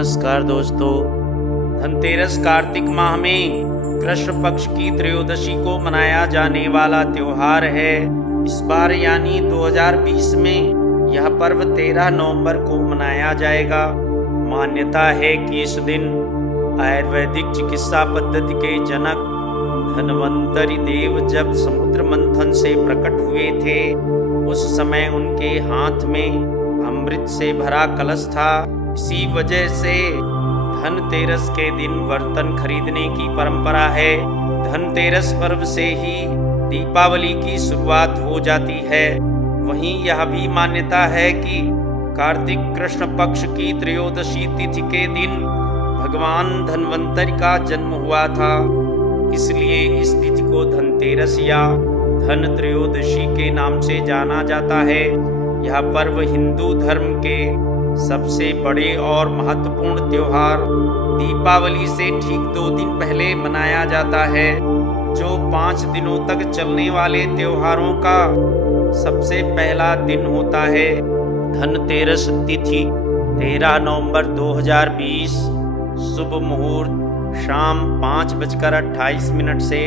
नमस्कार दोस्तों। धनतेरस कार्तिक माह में कृष्ण पक्ष की त्रयोदशी को मनाया जाने वाला त्योहार है। इस बार यानी 2020 में यह पर्व 13 नवंबर को मनाया जाएगा। मान्यता है कि इस दिन आयुर्वेदिक चिकित्सा पद्धति के जनक धन्वंतरि देव जब समुद्र मंथन से प्रकट हुए थे, उस समय उनके हाथ में अमृत से भरा कलश था। इसी वजह से धनतेरस के दिन बर्तन खरीदने की परंपरा है। धनतेरस पर्व से ही दीपावली की शुरुआत हो जाती है। वहीं यह भी मान्यता है कि कार्तिक कृष्ण पक्ष की त्रयोदशी तिथि के दिन भगवान धन्वंतरि का जन्म हुआ था। इसलिए इस तिथि को धनतेरस या धन त्रयोदशी के नाम से जाना जाता है। यह पर्व हिंदू धर्म के सबसे बड़े और महत्वपूर्ण त्योहार दीपावली से ठीक 2 दिन पहले मनाया जाता है, जो 5 दिनों तक चलने वाले त्योहारों का सबसे पहला दिन होता है। धनतेरस तिथि 13 नवंबर 2020 शुभ मुहूर्त शाम 5:28 से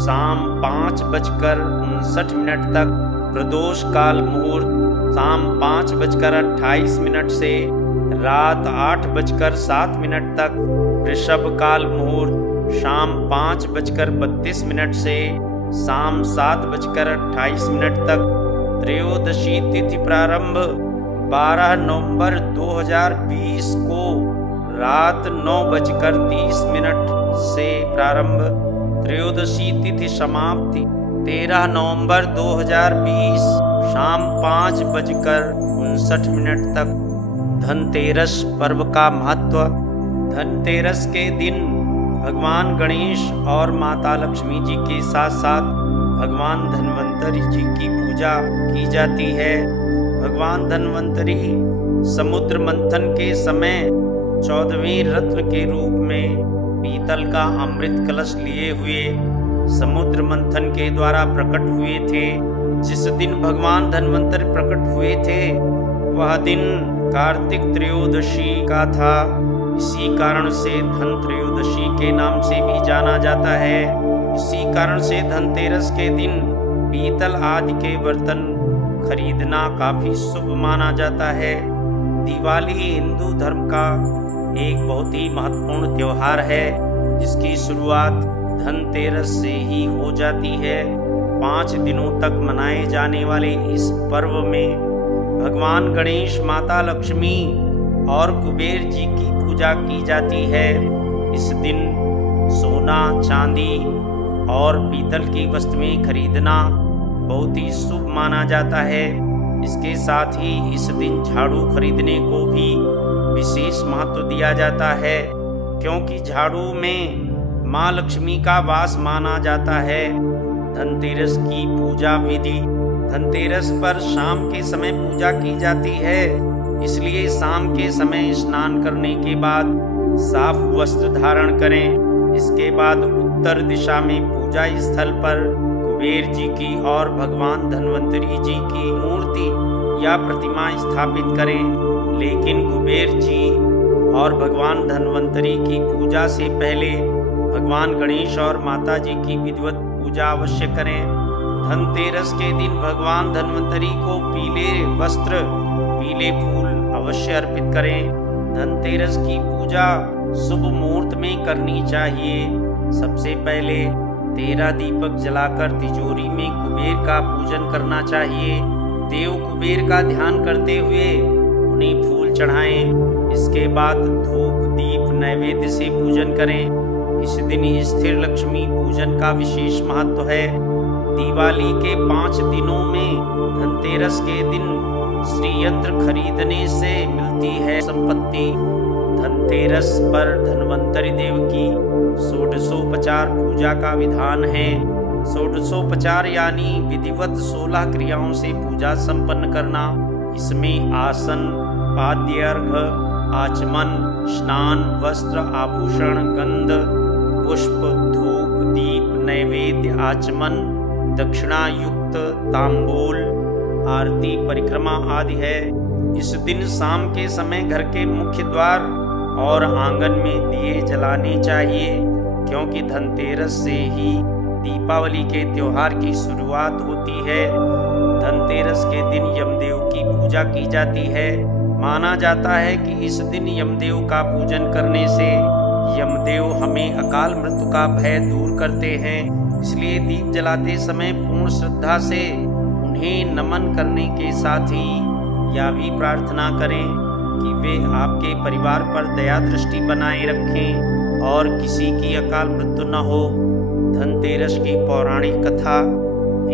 शाम 5:59 तक। प्रदोष काल मुहूर्त शाम 5:28 से रात 8:07 तक। वृषभ काल मुहूर्त शाम 5:32 से शाम 7:28 तक। त्रयोदशी तिथि प्रारंभ 12 नवंबर 2020 को रात 9:30 से प्रारंभ। त्रयोदशी तिथि समाप्ति 13 नवंबर 2020 शाम 5:59 तक। धनतेरस पर्व का महत्व। धनतेरस के दिन भगवान गणेश और माता लक्ष्मी जी के साथ साथ भगवान धन्वंतरि जी की पूजा की जाती है। भगवान धन्वंतरि समुद्र मंथन के समय 14वें रत्न के रूप में पीतल का अमृत कलश लिए हुए समुद्र मंथन के द्वारा प्रकट हुए थे। जिस दिन भगवान धन्वंतरि प्रकट हुए थे वह दिन कार्तिक त्रयोदशी का था। इसी कारण से धन त्रयोदशी के नाम से भी जाना जाता है। इसी कारण से धनतेरस के दिन पीतल आदि के बर्तन खरीदना काफी शुभ माना जाता है। दिवाली हिंदू धर्म का एक बहुत ही महत्वपूर्ण त्योहार है, जिसकी शुरुआत धनतेरस से ही हो जाती है। 5 दिनों तक मनाए जाने वाले इस पर्व में भगवान गणेश, माता लक्ष्मी और कुबेर जी की पूजा की जाती है। इस दिन सोना, चांदी और पीतल की वस्तुएं खरीदना बहुत ही शुभ माना जाता है। इसके साथ ही इस दिन झाड़ू खरीदने को भी विशेष महत्व दिया जाता है, क्योंकि झाड़ू में माँ लक्ष्मी का वास माना जाता है। धनतेरस की पूजा विधि। धनतेरस पर शाम के समय पूजा की जाती है, इसलिए शाम के समय स्नान करने के बाद साफ वस्त्र धारण करें। इसके बाद उत्तर दिशा में पूजा स्थल पर कुबेर जी की और भगवान धन्वंतरि जी की मूर्ति या प्रतिमा स्थापित करें। लेकिन कुबेर जी और भगवान धन्वंतरि की पूजा से पहले भगवान गणेश और माता जी की विधिवत पूजा अवश्य करें। धनतेरस के दिन भगवान धन्वंतरि को पीले वस्त्र, पीले फूल अवश्य अर्पित करें। धनतेरस की पूजा शुभ मुहूर्त में करनी चाहिए। सबसे पहले 13 दीपक जलाकर तिजोरी में कुबेर का पूजन करना चाहिए। देव कुबेर का ध्यान करते हुए उन्हें फूल चढ़ाएं। इसके बाद धूप दीप नैवेद्य से पूजन करें। इस दिन स्थिर लक्ष्मी पूजन का विशेष महत्व है। दिवाली के 5 दिनों में धनतेरस के दिन श्रीयंत्र खरीदने से मिलती है संपत्ति। धनतेरस पर धन्वंतरि देव की षोडशोपचार पूजा का विधान है। षोडशोपचार यानी विधिवत 16 क्रियाओं से पूजा संपन्न करना। इसमें आसन, पाद्य अर्घ्य, आचमन, स्नान, वस्त्र, आभूषण, गंध, पुष्प, धूप, दीप, नैवेद्य, आचमन, दक्षिणा युक्त तांबूल, आरती, परिक्रमा आदि है। इस दिन शाम के समय घर के मुख्य द्वार और आंगन में दिए जलाने चाहिए, क्योंकि धनतेरस से ही दीपावली के त्योहार की शुरुआत होती है। धनतेरस के दिन यमदेव की पूजा की जाती है। माना जाता है कि इस दिन यमदेव का पूजन करने से यमदेव हमें अकाल मृत्यु का भय दूर करते हैं। इसलिए दीप जलाते समय पूर्ण श्रद्धा से उन्हें नमन करने के साथ ही यह भी प्रार्थना करें कि वे आपके परिवार पर दया दृष्टि बनाए रखें और किसी की अकाल मृत्यु न हो। धनतेरस की पौराणिक कथा।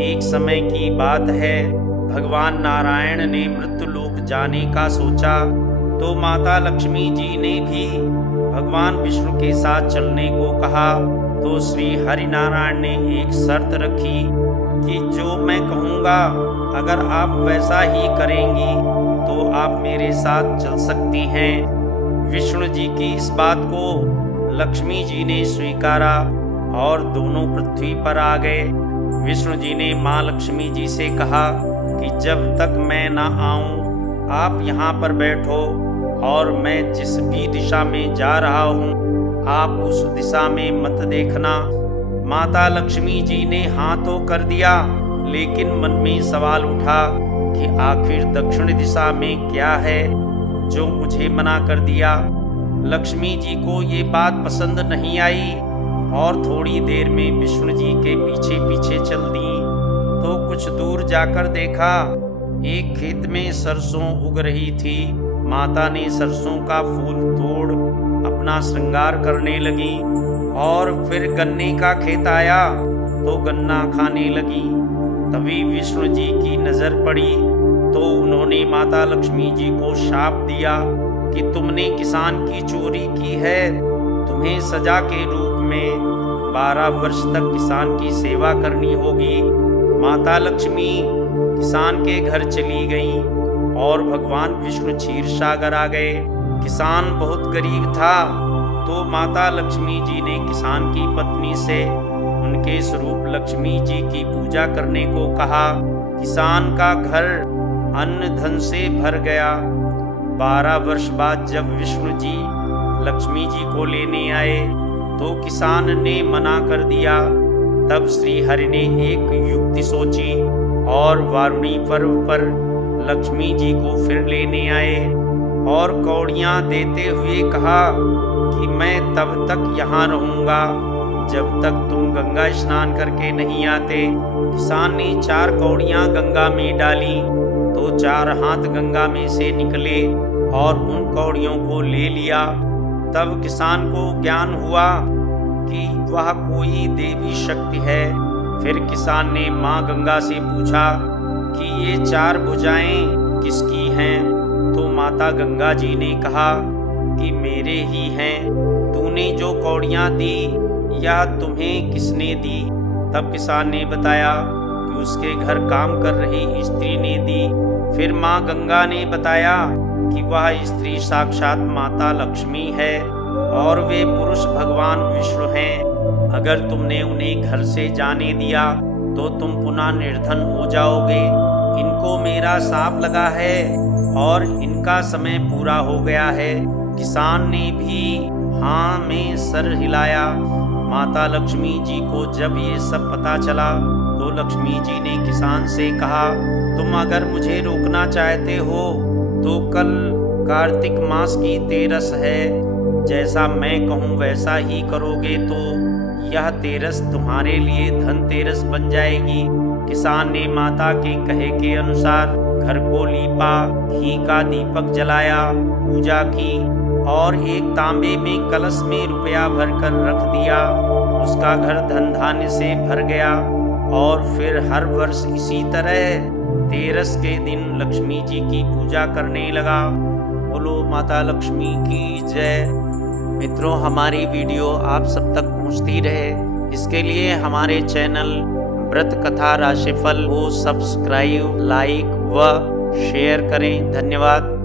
एक समय की बात है, भगवान नारायण ने मृत्यु लोक जाने का सोचा तो माता लक्ष्मी जी ने भी भगवान विष्णु के साथ चलने को कहा। तो श्री हरि नारायण ने एक शर्त रखी कि जो मैं कहूँगा अगर आप वैसा ही करेंगी तो आप मेरे साथ चल सकती हैं। विष्णु जी की इस बात को लक्ष्मी जी ने स्वीकारा और दोनों पृथ्वी पर आ गए। विष्णु जी ने माँ लक्ष्मी जी से कहा कि जब तक मैं ना आऊं आप यहाँ पर बैठो और मैं जिस भी दिशा में जा रहा हूँ आप उस दिशा में मत देखना। माता लक्ष्मी जी ने हाँ तो कर दिया, लेकिन मन में सवाल उठा कि आखिर दक्षिण दिशा में क्या है जो मुझे मना कर दिया। लक्ष्मी जी को ये बात पसंद नहीं आई और थोड़ी देर में विष्णु जी के पीछे पीछे चल दी। तो कुछ दूर जाकर देखा एक खेत में सरसों उग रही थी। माता ने सरसों का फूल तोड़ अपना श्रृंगार करने लगी और फिर गन्ने का खेत आया तो गन्ना खाने लगी। तभी विष्णु जी की नजर पड़ी तो उन्होंने माता लक्ष्मी जी को शाप दिया कि तुमने किसान की चोरी की है, तुम्हें सजा के रूप में 12 वर्ष तक किसान की सेवा करनी होगी। माता लक्ष्मी किसान के घर चली गईं और भगवान विष्णु क्षीर सागर आ गए। किसान बहुत गरीब था तो माता लक्ष्मी जी ने किसान की पत्नी से उनके स्वरूप लक्ष्मी जी की पूजा करने को कहा। किसान का घर अन्न धन से भर गया। 12 वर्ष बाद जब विष्णु जी लक्ष्मी जी को लेने आए तो किसान ने मना कर दिया। तब श्री हरि ने एक युक्ति सोची और वारुणी पर्व पर लक्ष्मी जी को फिर लेने आए और कौड़ियाँ देते हुए कहा कि मैं तब तक यहाँ रहूँगा जब तक तुम गंगा स्नान करके नहीं आते। किसान ने 4 कौड़ियाँ गंगा में डाली तो 4 हाथ गंगा में से निकले और उन कौड़ियों को ले लिया। तब किसान को ज्ञान हुआ कि वह कोई देवी शक्ति है। फिर किसान ने माँ गंगा से पूछा कि ये 4 भुजाएं किसकी हैं? तो माता गंगा जी ने कहा कि मेरे ही हैं। तूने जो कौड़ियाँ दी या तुम्हें किसने दी? तब किसान ने बताया कि उसके घर काम कर रही स्त्री ने दी। फिर माँ गंगा ने बताया कि वह स्त्री साक्षात माता लक्ष्मी है और वे पुरुष भगवान विष्णु हैं। अगर तुमने उन्हें घर से जाने दिया तो तुम पुनः निर्धन हो जाओगे। इनको मेरा शाप लगा है और इनका समय पूरा हो गया है। किसान ने भी हाँ में सर हिलाया। माता लक्ष्मी जी को जब ये सब पता चला तो लक्ष्मी जी ने किसान से कहा, तुम अगर मुझे रोकना चाहते हो तो कल कार्तिक मास की तेरस है। जैसा मैं कहूँ वैसा ही करोगे तो यह तेरस तुम्हारे लिए धनतेरस बन जाएगी। किसान ने माता के कहे के अनुसार घर को लीपा, घी का दीपक जलाया, पूजा की और एक तांबे में कलश में रुपया भरकर रख दिया। उसका घर धन धान्य से भर गया और फिर हर वर्ष इसी तरह तेरस के दिन लक्ष्मी जी की पूजा करने लगा। बोलो माता लक्ष्मी की जय। मित्रों, हमारी वीडियो आप सब तक पहुंचती रहे इसके लिए हमारे चैनल व्रत कथा राशिफल को सब्सक्राइब, लाइक व शेयर करें। धन्यवाद।